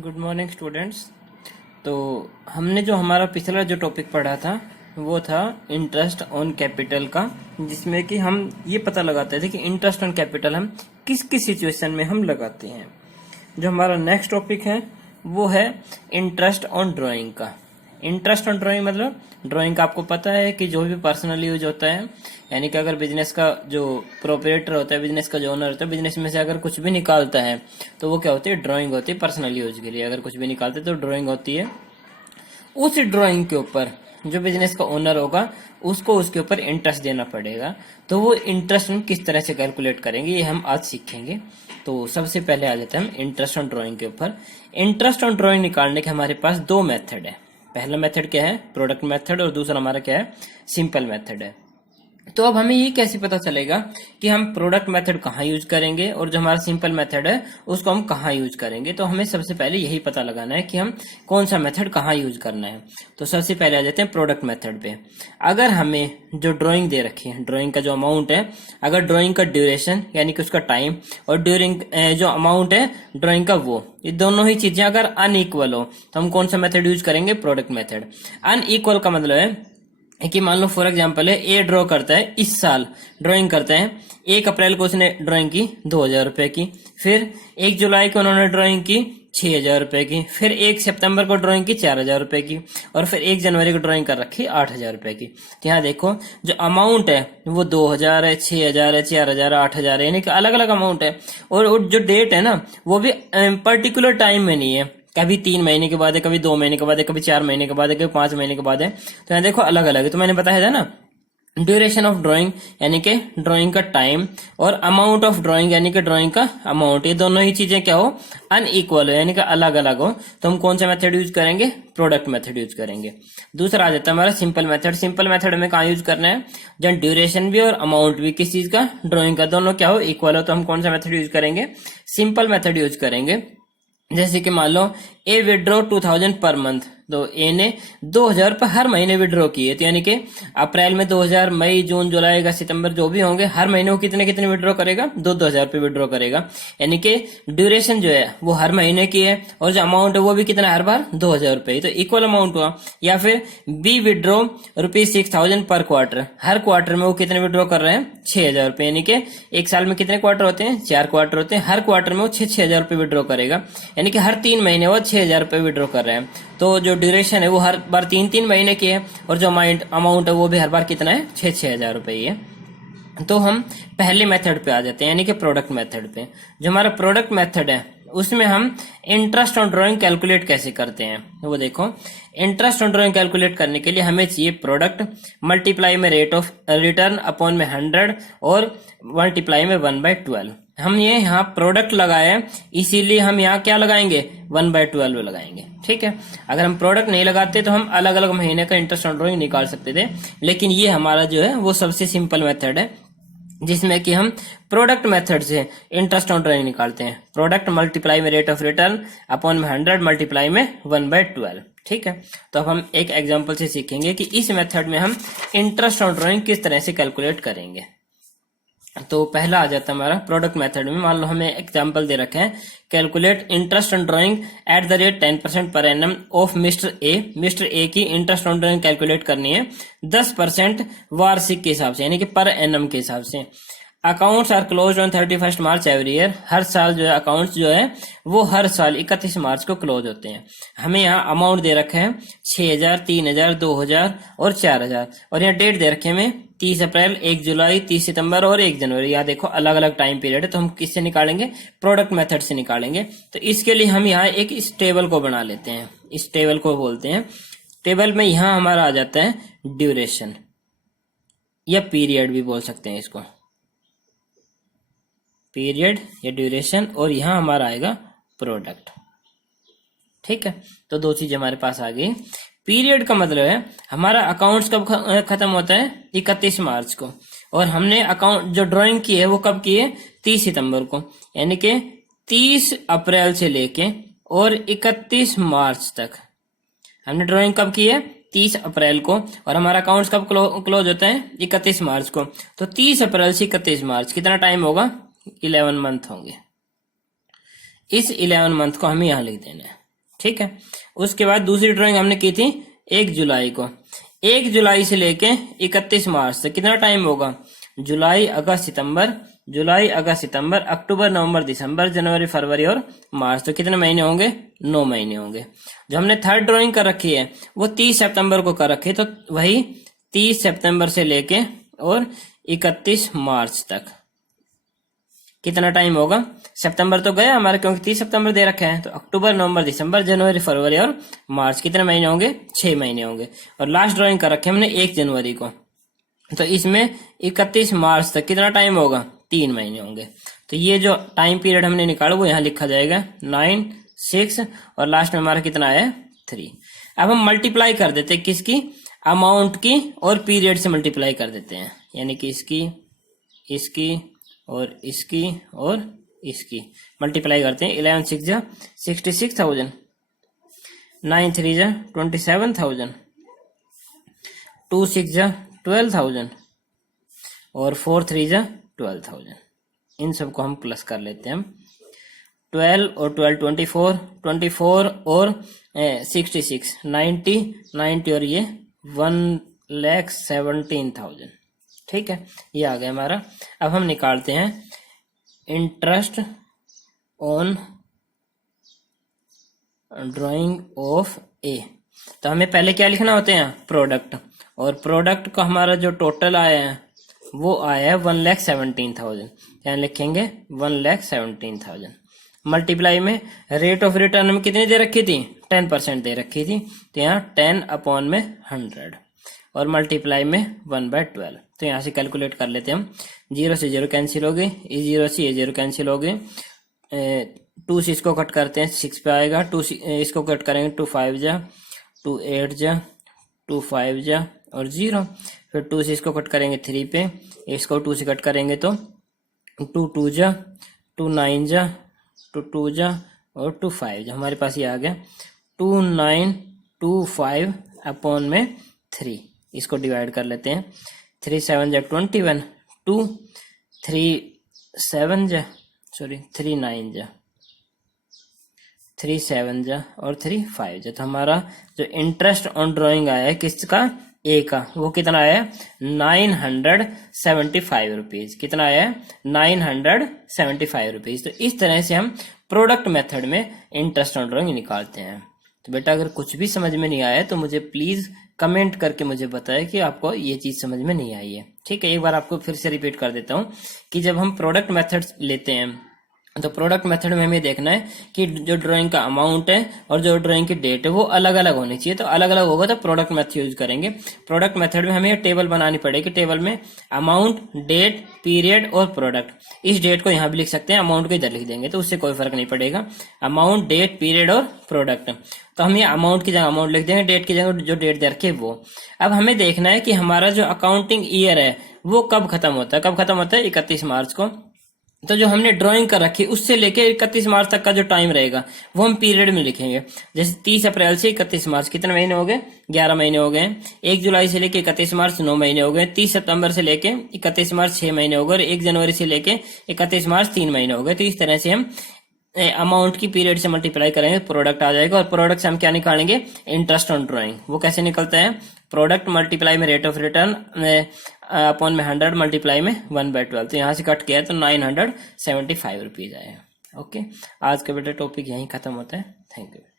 Good morning students. तो हमने जो हमारा पिछला जो टॉपिक पढ़ा था वो था इंटरेस्ट ऑन कैपिटल का, जिसमें कि हम ये पता लगाते थे कि इंटरेस्ट ऑन कैपिटल हम किस किस सिचुएशन में हम लगाते हैं। जो हमारा नेक्स्ट टॉपिक है वो है इंटरेस्ट ऑन ड्राइंग का। इंटरेस्ट ऑन ड्राइंग मतलब ड्राइंग का आपको पता है कि जो भी पर्सनल यूज होता है, यानी कि अगर बिजनेस का जो प्रोपरेटर होता है, बिजनेस का जो ओनर होता है, बिजनेस में से अगर कुछ भी निकालता है तो वो क्या होती है, ड्राइंग होती है पर्सनल यूज के लिए। अगर कुछ भी निकालते तो ड्राइंग होती है। उस ड्राइंग के ऊपर जो बिजनेस का ओनर होगा उसको उसके ऊपर इंटरेस्ट देना पड़ेगा। तो वो इंटरेस्ट हम किस तरह से कैलकुलेट करेंगे ये हम आज सीखेंगे। तो सबसे पहले आ जाते हैं हम इंटरेस्ट ऑन ड्राइंग के ऊपर। इंटरेस्ट ऑन ड्राइंग निकालने के हमारे पास दो मेथड है। पहला मेथड क्या है, प्रोडक्ट मेथड, और दूसरा हमारा क्या है, सिंपल मेथड है। तो अब हमें ये कैसे पता चलेगा कि हम प्रोडक्ट मेथड कहाँ यूज करेंगे और जो हमारा सिंपल मेथड है उसको हम कहाँ यूज करेंगे। तो हमें सबसे पहले यही पता लगाना है कि हम कौन सा मेथड कहाँ यूज करना है। तो सबसे पहले आ जाते हैं प्रोडक्ट मेथड पे। अगर हमें जो ड्राइंग दे रखी है, ड्राइंग का जो अमाउंट है, अगर ड्राइंग का ड्यूरेशन यानी कि उसका टाइम और ड्यूरिंग जो अमाउंट है ड्राइंग का, वो ये दोनों ही चीजें अगर अनइक्वल हो तो हम कौन सा मेथड यूज करेंगे, प्रोडक्ट मेथड। अनइक्वल का मतलब है कि मान लो फॉर एग्जांपल है, ए ड्रॉ करता है, इस साल ड्राइंग करते हैं, 1 अप्रैल को उसने ड्राइंग की 2000 रुपए की, फिर 1 जुलाई को उन्होंने ड्राइंग की 6000 रुपए की, फिर 1 सितंबर को ड्राइंग की 4000 रुपए की, और फिर 1 जनवरी को ड्राइंग कर रखी 8000 रुपए की। तो यहाँ देखो जो अमाउंट है वो 2000 है, 6000 है, 4000 है, 8000 है, यानी कि अलग अलग अमाउंट है। और जो डेट है ना वो भी पर्टिकुलर टाइम में नहीं है, कभी 3 महीने के बाद है, कभी 2 महीने के बाद है, कभी 4 महीने के बाद है, कभी 5 महीने के बाद है। तो यहाँ देखो अलग अलग है। तो मैंने बताया था ना, ड्यूरेशन ऑफ ड्राइंग यानी कि ड्राइंग का टाइम और अमाउंट ऑफ ड्राइंग यानी कि ड्राइंग का अमाउंट, ये दोनों ही चीजें क्या हो, अनइक्वल हो यानी कि अलग अलग हो। तो हम कौन सा मेथड यूज करेंगे, प्रोडक्ट मेथड यूज करेंगे। दूसरा आ जाता है हमारा सिंपल मेथड। सिंपल मेथड में कहाँ यूज करना है, जब ड्यूरेशन भी और अमाउंट भी किस चीज का, ड्राइंग का, दोनों क्या हो, इक्वल हो। तो हम कौन सा मेथड यूज करेंगे, सिंपल मेथड यूज करेंगे। जैसे कि मान लो ए विड्रॉ 2000 पर मंथ, तो ए ने 2000 पर हर महीने विड्रॉ किए, तो यानी कि अप्रैल में 2000, मई, जून, जुलाई का, सितंबर जो भी होंगे, हर महीने वो कितने कितने विड्रॉ करेगा, 2-2000 रुपये विड्रॉ करेगा। यानी कि ड्यूरेशन जो है वो हर महीने की है और जो अमाउंट है वो भी कितना, हर बार 2000 रुपये, तो इक्वल अमाउंट हुआ। या फिर बी विड्रॉ ₹6000 पर क्वार्टर, हर क्वार्टर में वो कितने विड्रॉ कर रहे हैं, 6000 रुपये, यानी कि एक साल में कितने क्वार्टर होते हैं, 4 क्वार्टर होते हैं, हर क्वार्टर में वो 6-6000 रुपये विड्रॉ करेगा, यानी कि हर 3 महीने वो 6000 रुपये विड्रॉ कर रहे हैं। तो जो ड्यूरेशन है वो हर बार 3-3 महीने की है और जो अमाउंट है वो भी हर बार कितना है, 6-6000 रुपये है। तो हम पहले मेथड पे आ जाते हैं यानी कि प्रोडक्ट मेथड पे। जो हमारा प्रोडक्ट मेथड है उसमें हम इंटरेस्ट ऑन ड्राइंग कैलकुलेट कैसे करते हैं, वो देखो। इंटरेस्ट ऑन ड्राइंग कैलकुलेट करने के लिए हमें चाहिए प्रोडक्ट मल्टीप्लाई में रेट ऑफ रिटर्न अपॉन में 100 और मल्टीप्लाई में 1/12। हम ये यहाँ प्रोडक्ट लगाए इसीलिए हम यहाँ क्या लगाएंगे, 1/12 लगाएंगे, ठीक है। अगर हम प्रोडक्ट नहीं लगाते तो हम अलग अलग महीने का इंटरेस्ट ऑन ड्राइंग निकाल सकते थे, लेकिन ये हमारा जो है वो सबसे सिंपल मेथड है जिसमें कि हम प्रोडक्ट मेथड से इंटरेस्ट ऑन ड्राइंग निकालते हैं। प्रोडक्ट मल्टीप्लाई में रेट ऑफ रिटर्न अपॉन में 100 मल्टीप्लाई में 1/12, ठीक है। तो अब हम एक एग्जांपल से सीखेंगे कि इस मेथड में हम इंटरेस्ट ऑन ड्राइंग किस तरह से कैलकुलेट करेंगे। तो पहला आ जाता है हमारा प्रोडक्ट मेथड में। मान लो हमें एग्जांपल दे रखे हैं, calculate interest on drawing at the rate 10% per annum of mister A. Mister A की इंटरेस्ट ऑन ड्राइंग कैलकुलेट करनी है 10% वार्षिक के हिसाब से, यानी कि पर एनम के हिसाब से। Accounts are close on 31 March every year. हर साल जो है अकाउंट्स जो है वो हर साल 31 मार्च को क्लोज होते हैं। हमें यहाँ अमाउंट दे रखे हैं 6000, 3000, 2000 और 4000, और यहाँ डेट दे रखे हमें 30 अप्रैल, 1 जुलाई, 30 सितंबर और 1 जनवरी। यहाँ देखो अलग अलग टाइम पीरियड है। तो हम किससे निकालेंगे, प्रोडक्ट मेथड से निकालेंगे। तो इसके लिए हम यहाँ एक इस टेबल को बना लेते हैं। इस टेबल को बोलते हैं, टेबल में यहाँ हमारा आ जाता है ड्यूरेशन या पीरियड भी बोल सकते हैं इसको, पीरियड या ड्यूरेशन, और यहाँ हमारा आएगा प्रोडक्ट, ठीक है। तो दो चीज हमारे पास आ गई। पीरियड का मतलब है हमारा अकाउंट्स कब खत्म होता है, 31 मार्च को, और हमने अकाउंट जो ड्राइंग की है वो कब की है, 30 सितंबर को, यानी कि 30 अप्रैल से लेके और 31 मार्च तक हमने ड्राइंग कब की है, 30 अप्रैल को, और हमारा अकाउंट्स कब क्लोज होता है, 31 मार्च को। तो 30 अप्रैल से 31 मार्च कितना टाइम होगा, 11 मंथ होंगे। इस 11 मंथ को हमें यहाँ लिख देना है। ठीक है। उसके बाद दूसरी ड्राइंग हमने की थी 1 जुलाई को। 1 जुलाई से लेके 31 मार्च तक कितना टाइम होगा? जुलाई अगस्त सितंबर अक्टूबर नवंबर दिसंबर जनवरी फरवरी और मार्च, तो कितने महीने होंगे? 9 महीने होंगे। जो हमने थर्ड ड्राइंग कर रखी है वो 30 सितंबर को कर रखी है, तो वही 30 सितंबर से लेके और 31 मार्च तक कितना टाइम होगा? सितंबर तो गया हमारा क्योंकि 30 सितंबर दे रखे हैं, तो अक्टूबर नवंबर दिसंबर जनवरी फरवरी और मार्च कितने महीने होंगे? 6 महीने होंगे। और लास्ट ड्राइंग कर रखे हमने 1 जनवरी को, तो इसमें 31 मार्च तक कितना टाइम होगा? 3 महीने होंगे। तो ये जो टाइम पीरियड हमने निकाला वो यहाँ लिखा जाएगा 9, 6 और लास्ट में हमारा कितना आया? 3। अब हम मल्टीप्लाई कर देते हैं किसकी? अमाउंट की और पीरियड से मल्टीप्लाई कर देते हैं, यानी कि इसकी और इसकी मल्टीप्लाई करते हैं। 11 6 जा 66,000, 9 3 जा 27,000, 2 6 जा 12,000 और 4 3 जा 12,000। इन सबको हम प्लस कर लेते हैं। 12 और 12 24 और 66 90 और ये 1,17,000। ठीक है, ये आ गया हमारा। अब हम निकालते हैं इंटरेस्ट ऑन ड्राइंग ऑफ ए। तो हमें पहले क्या लिखना होते हैं? प्रोडक्ट, और प्रोडक्ट का हमारा जो टोटल आया है वो आया है 1,17,000, यहाँ लिखेंगे 1,17,000। मल्टीप्लाई में रेट ऑफ रिटर्न में कितनी दे रखी थी? 10% दे रखी थी, तो यहाँ 10/100 और मल्टीप्लाई में 1/12। तो यहाँ से कैलकुलेट कर लेते हैं हम। 0 से 0 कैंसिल हो गए, ये 0 से ये 0 कैंसिल हो गए। 2 से इसको कट करते हैं 6 पे आएगा। 2 से इसको कट करेंगे 2 5 जा 2 8 जा 2 5 जा और 0। फिर 2 से इसको कट करेंगे 3 पे, इसको 2 से कट करेंगे तो 2 2 जा 2 9 जा 2 2 जा और 2 5 जा। हमारे पास ये आ गया 2925 अपॉन में 3। इसको डिवाइड कर लेते हैं। 3 7 जा 21, 2 3 7 जा 3 9 जा 3 7 जा और 3 5 जा। तो हमारा जो इंटरेस्ट ऑन ड्राइंग आया है किसका? ए का, वो कितना आया है? 975 रुपीज। कितना आया है? 975 रुपीज। तो इस तरह से हम प्रोडक्ट मेथड में इंटरेस्ट ऑन ड्राइंग निकालते हैं। तो बेटा अगर कुछ भी समझ में नहीं आया तो मुझे प्लीज कमेंट करके मुझे बताएं कि आपको ये चीज समझ में नहीं आई है। ठीक है, एक बार आपको फिर से रिपीट कर देता हूँ कि जब हम प्रोडक्ट मेथड लेते हैं तो प्रोडक्ट मेथड में हमें देखना है कि जो ड्राइंग का अमाउंट है और जो ड्राइंग की डेट है वो अलग अलग होनी चाहिए। तो अलग अलग होगा तो प्रोडक्ट मेथड यूज करेंगे। प्रोडक्ट मेथड में हमें टेबल बनानी पड़ेगी। टेबल में अमाउंट, डेट, पीरियड और प्रोडक्ट। इस डेट को यहाँ भी लिख सकते हैं, अमाउंट को इधर लिख देंगे तो उससे कोई फर्क नहीं पड़ेगा। अमाउंट, डेट, पीरियड और प्रोडक्ट। तो हम ये अमाउंट की जगह अमाउंट लिख देंगे, डेट की जगह जो डेट दे रखी है वो। अब हमें देखना है कि हमारा जो अकाउंटिंग ईयर है वो कब खत्म होता है। कब खत्म होता है? 31 मार्च को। तो जो हमने ड्राइंग कर रखी है उससे लेके 31 मार्च तक का जो टाइम रहेगा वो हम पीरियड में लिखेंगे। जैसे 30 अप्रैल से 31 मार्च कितने महीने हो गए? 11 महीने हो गए। 1 जुलाई से लेके 31 मार्च 9 महीने हो गए। 30 सितंबर से लेके 31 मार्च 6 महीने हो गए। और 1 जनवरी से लेके 31 मार्च 3 महीने हो गए। तो इस तरह से हम अमाउंट की पीरियड से मल्टीप्लाई करेंगे, प्रोडक्ट आ जाएगा। और प्रोडक्ट से हम क्या निकालेंगे? Interest on drawing. वो कैसे निकलता है? प्रोडक्ट मल्टीप्लाई में रेट ऑफ रिटर्न अपॉन में 100 मल्टीप्लाई में 1/12। तो यहाँ से कट किया तो 975 रुपीज आएगा। ओके, आज का बेटा टॉपिक यहीं खत्म होता है। Thank you.